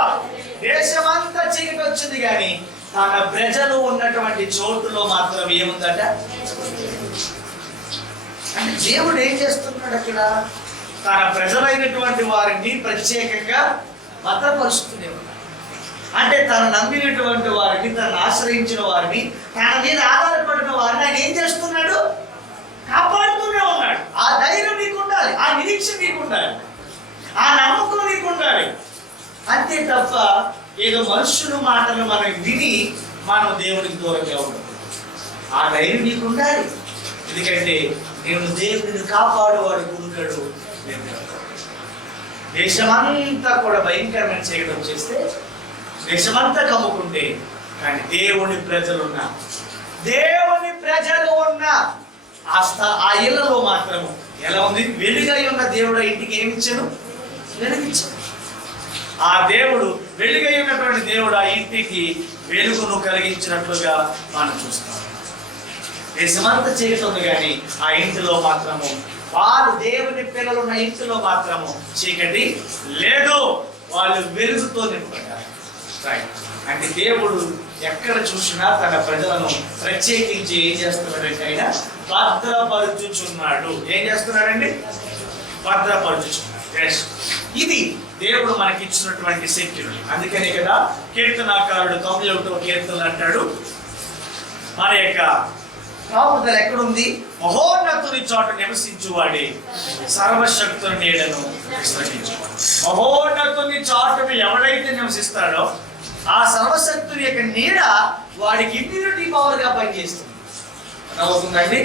దేశమంతా చీకటి వచ్చింది, కానీ తన ప్రజలు ఉన్నటువంటి చోటులో మాత్రం ఏముందట? అంటే దేవుడు ఏం చేస్తున్నాడు అక్కడ? తన ప్రజలైనటువంటి వారిని ప్రత్యేకంగా భద్రపరుస్తూనే ఉన్నాడు. అంటే తను నమ్మినటువంటి వారిని, తను ఆశ్రయించిన వారిని, తన మీద ఆధారపడిన వారిని ఆయన ఏం చేస్తున్నాడు? కాపాడుతూనే ఉన్నాడు. ఆ ధైర్యం నీకు ఉండాలి, ఆ నిరీక్షణ నీకు ఉండాలి, ఆ నమ్మకం నీకు ఉండాలి. అంతే తప్ప ఏదో మనుషుల మాటలు మనం విని మనం దేవునికి దూరంగా ఉండదు. ఆ ధైర్యం నీకు ఉండాలి. ఎందుకంటే నేను దేవుడిని కాపాడువాడు ఉన్నాడు. దేశమంతా కూడా భయంకరమైన చీకటి వచ్చేస్తే దేశమంతా కమ్ముకుంటే, కానీ దేవుని ప్రజలు ఉన్న ఆ ఇళ్లలో మాత్రము ఎలా ఉంది? వెలుగై ఉన్న దేవుడు ఇంటికి ఏమిచ్చాను? వెలుగిచ్చాడు. ఆ దేవుడు, వెలుగై ఉన్నటువంటి దేవుడు ఆ ఇంటికి వెలుగును కలిగించినట్లుగా మనం చూస్తాం. దేశమంతా చీకటి ఉంది, కానీ ఆ ఇంటిలో మాత్రము, వారు దేవుని పిల్లలు ఉన్న ఇంటిలో మాత్రము చీకటి లేదు. వాళ్ళు వెలుగుతో నింపబడ్డారు. అంటే దేవుడు ఎక్కడ చూసినా తన ప్రజలను ప్రత్యేకించి ఏం చేస్తున్నాడంటే ఆయన భద్రపరుచుచున్నాడు. ఏం చేస్తున్నాడండి? భద్రపరుచుచున్నాడు. ఇది దేవుడు మనకి ఇచ్చినటువంటి సెక్యూరిటీ. అందుకనే కదా కీర్తనాకారుడు 91వ కీర్తన అంటాడు, మన యొక్క కాపుదల ఎక్కడుంది? మహోన్నతుని చోట నివసించువాడే సర్వశక్తుని నీడను విశ్రమించువాడు. మహోన్నతుని చాటును ఎవడైతే నివసిస్తాడో ఆ సర్వశక్తుని యొక్క నీడ వాడికి ఇమ్యూనిటీ పవర్ గా పనిచేస్తుంది. అవుతుందండి.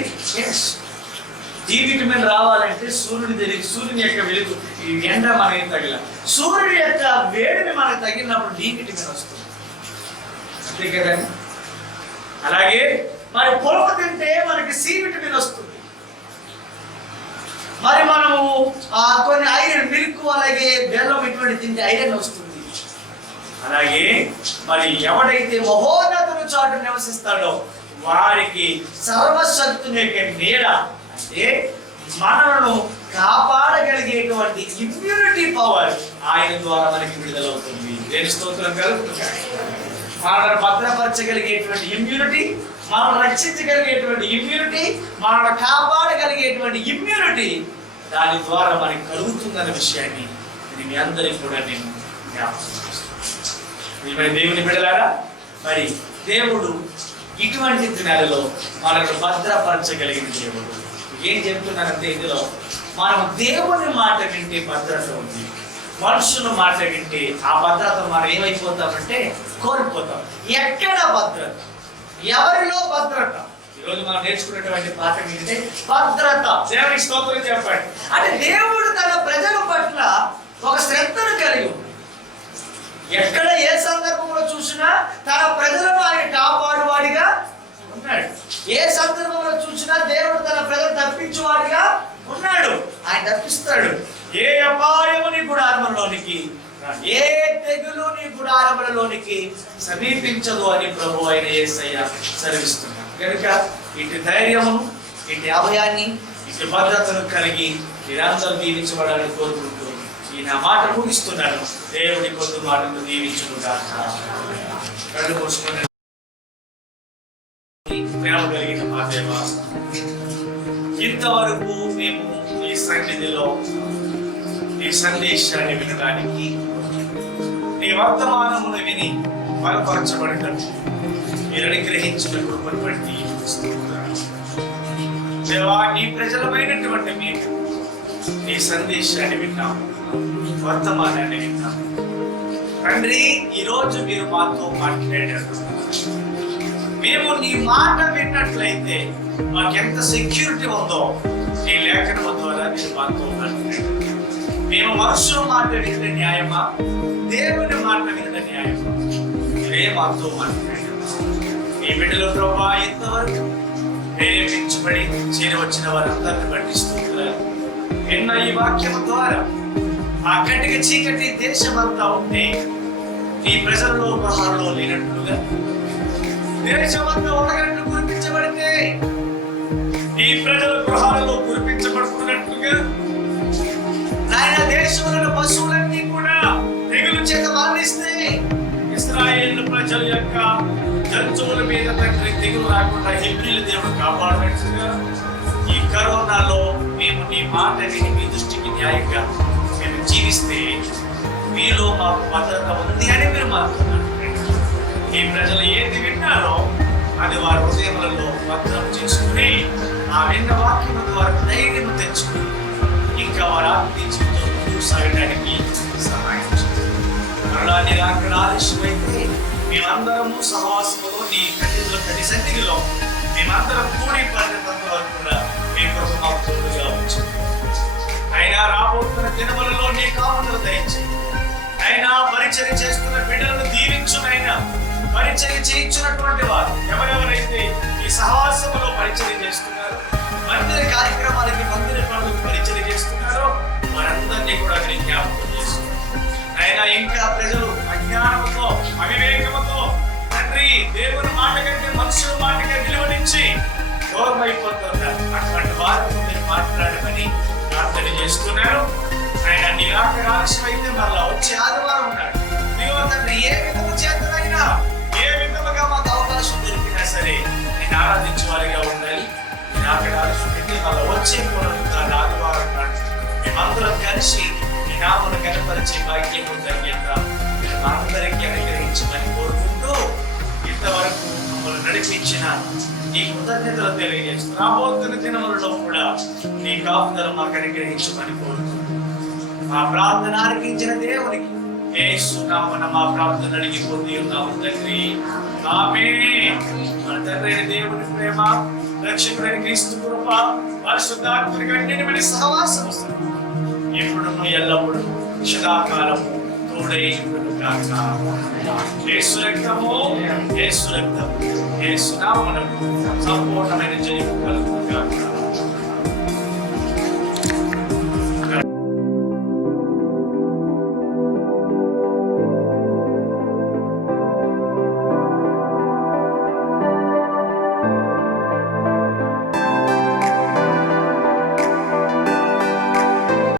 డి విటమిన్ రావాలంటే సూర్యుని యొక్క వెలుగు, ఈ ఎండ మనకి తగిల, సూర్యుడి యొక్క వేడిని మనకు తగిలినప్పుడు డి విటమిన్ వస్తుంది. అంతే కదండి. అలాగే మరి పొలపు తింటే మనకి సి విటమిన్ వస్తుంది. మరి మనము కొన్ని ఐరన్, మిల్క్, అలాగే బెల్లం ఇటువంటి తింటే ఐరన్ వస్తుంది. అలాగే మరి ఎవడైతే మహోన్నతుని చాటు నివసిస్తాడో వారికి సర్వశక్తుని యొక్క నీడ, అంటే మనలను కాపాడగలిగేటువంటి ఇమ్యూనిటీ పవర్ ఆయన ద్వారా మనకి విడుదలవుతుంది. దేని స్తోత్రం కలుగుతుంది. మనల్ని భద్రపరచగలిగేటువంటి ఇమ్యూనిటీ, మనం రక్షించగలిగేటువంటి ఇమ్యూనిటీ, మనల్ని కాపాడగలిగేటువంటి ఇమ్యూనిటీ దాని ద్వారా మనకి కలుగుతుందన్న విషయాన్ని మీ అందరికీ కూడా నేను జ్ఞాపకం చేస్తాను. దేవుని బిడ్డలారా, మరి దేవుడు ఇటువంటి దినాలలో మనకు భద్రపరచగలిగిన దేవుడు. ఏం చెప్తున్నారంటే ఇందులో మనం దేవుని మాట వింటే భద్రత ఉంది, మనుషుల మాట వింటే ఆ భద్రత మనం ఏమైపోతామంటే కోల్పోతాం. ఎక్కడ భద్రత? ఎవరిలో భద్రత? ఈరోజు మనం నేర్చుకున్నటువంటి పాఠం ఏంటంటే భద్రత. దేవునికి స్తోత్రం చెప్పండి. అంటే దేవుడు తన ప్రజల పట్ల ఒక శ్రద్ధను కలిగి ఉన్నాడు. ఎక్కడ ఏ సందర్భంలో చూసినా తన ప్రజలను ఆయన కాపాడువాడిగా ఉన్నాడు. ఏ సందర్భంలో చూసినా దేవుడు తన ప్రజలు తప్పించువాడిగా ఉన్నాడు. ఆయన తప్పిస్తాడు. ఏ అపాయము నీ గుడారములోనికి, ఏ తెగులు నీ గుడారములలోనికి సమీపించదు అని ప్రభు అయిన యేసయ్య సెలవిస్తున్నాడు. కనుక ఇటు ధైర్యమును, ఇటు అభయాన్ని, ఇటు భద్రతను కలిగి మీరందరూ దీవించబడాలని కోరుకుంటూ ఈ నా మాట ముగిస్తున్నాను. దేవుడి కొద్ది మాటలు దీవించుకుంటాను. కళ్ళు మూసుకుని ప్రేమ కలిగిన మా దేవ, ఇంతవరకు మేము ఈ సన్నిధిలో ఈ సందేశాన్ని వినడానికి, నీ వర్తమానమును విని బలపరచబడినట్టు మీరు అనుగ్రహించిన కృపను బట్టి దేవా, నీ ప్రజలమైనటువంటి మేము నీ సందేశాన్ని విన్నాము, వర్తమానాన్ని విన్నాము. తండ్రి, ఈరోజు మీరు మాతో మాట్లాడారు. మేము నీ మాట విన్నట్లయితే మాకెంత సెక్యూరిటీ ఉందో నీ లేఖనం ద్వారా మీరు మాతో మాట్లాడారు. మేము మనుషుల మాట విన్న న్యాయమా, దేవుని మాట విన్న న్యాయమా? మీరే మాతో మాట్లాడారు. మీ బిడ్డల ప్రభా, ఇంతవరకు ప్రేరేపించబడి చేరవచ్చిన వారందరిని పట్టిస్తున్నారు. విన్న ఈ వాక్యం ద్వారా ఆ కటిక చీకటి దేశమంతా ఉంటే నీ ప్రజల్లో గృహాల్లో లేనట్లుగా, దేశమంతా ఒడగట్లు కురిపించబడితే నీ ప్రజల గృహాలలో కురిపించబడుతున్నట్లుగా, ఆయన దేశంలో పశువులన్నీ కూడా తెగులు చేత మరణిస్తే ఇశ్రాయేలు ప్రజల యొక్క జంతువుల మీద తండ్రి తెగులు రాకుండా హెబ్రీల దేవుడు కాపాడినట్లుగా, ఈ కరోనాలో మేము నీ మాట విని మీ దృష్టికి న్యాయంగా మేము జీవిస్తే మీలో మాకు భద్రత ఉంది అని మీరు మాట్లాడుతున్నారు. ఈ ప్రజలు ఏది విన్నారో అది వారి హృదయములలో భద్రం చేసుకుని ఆ విన్న వాక్యం ద్వారా ధైర్యం తెచ్చుకుని ఇంకా వారి ఆత్మీయ జీవితంలో ముందుకు సాగడానికి సహాయం చేయండి. మరలా నేను అక్కడ ఆలస్యమైతే మేమందరము సహవాసములో నీ కటి సన్నిధిలో మేమందరం కూడి పరిణతంత వరకు కూడా మీ కొరకు మాకు తోడుగా ఉంచండి. అయినా రాబోతున్న దినములలో నీ కాపుదల దయచేయండి. అయినా పరిచర్య చేస్తున్న బిడ్డలను దీవించునైనా, పరిచర్య చేయించున్నటువంటి వారు ఎవరెవరైతే ఈ సహవాసములో పరిచర్య చేస్తున్నారు, అయినా ఇంకా ప్రజలు అజ్ఞానంతో అవివేకముతో తండ్రి దేవుని మాట కంటే మనుషుల మాటకే విలువనిచ్చి దూరం అయిపోతున్నారు. అటువంటి వారితో మీరు మాట్లాడమని ప్రార్థన చేస్తున్నారు. ఆయన నిరాకరణ ఆలస్యం అయితే మళ్ళా వచ్చే ఆదివారం ఉన్నాడు. ఇదిగో తండ్రి ఏ విధము చేతనైనా ఏ విధముగా మాకు అవకాశం దొరికినా సరే నేను ఆరాధించే వారిగా ఉండాలి. నిరాకరణ ఆలస్యం అయితే మళ్ళా వచ్చే పునరుద్ధాన ఆదివారం నాడు మేమందరం కలిసి ఈ నామను కనపరిచే భాగ్యము ధన్యత అందరికీ అనుగ్రహించమని కోరుకుంటూ ఇంతవరకు మమ్మల్ని నడిపించిన నీ కృతజ్ఞతలు తెలియజేస్తూ రాబోతున్న దినములలో కూడా నీ కాపుదల మాకు అనుగ్రహించమని కోరుకుంటూ మా ప్రార్థన ఆలకించిన దేవునికి యేసు నామమున మా ప్రార్థన అడిగి పొంది ఉన్నాము తండ్రి. ఆమేన్. మన తండ్రి దేవుని ప్రేమ, రక్షకుడైన క్రీస్తు కృప, పరిశుద్ధాత్మ కంటిని సహవాసము ఎప్పుడును ఎల్లప్పుడూ సదాకాలము తోడై ఉండును గాక. యేసు రక్తము, యేసు రక్తము, యేసు నామమున సంపూర్ణమైన జయము కలుగును గాక.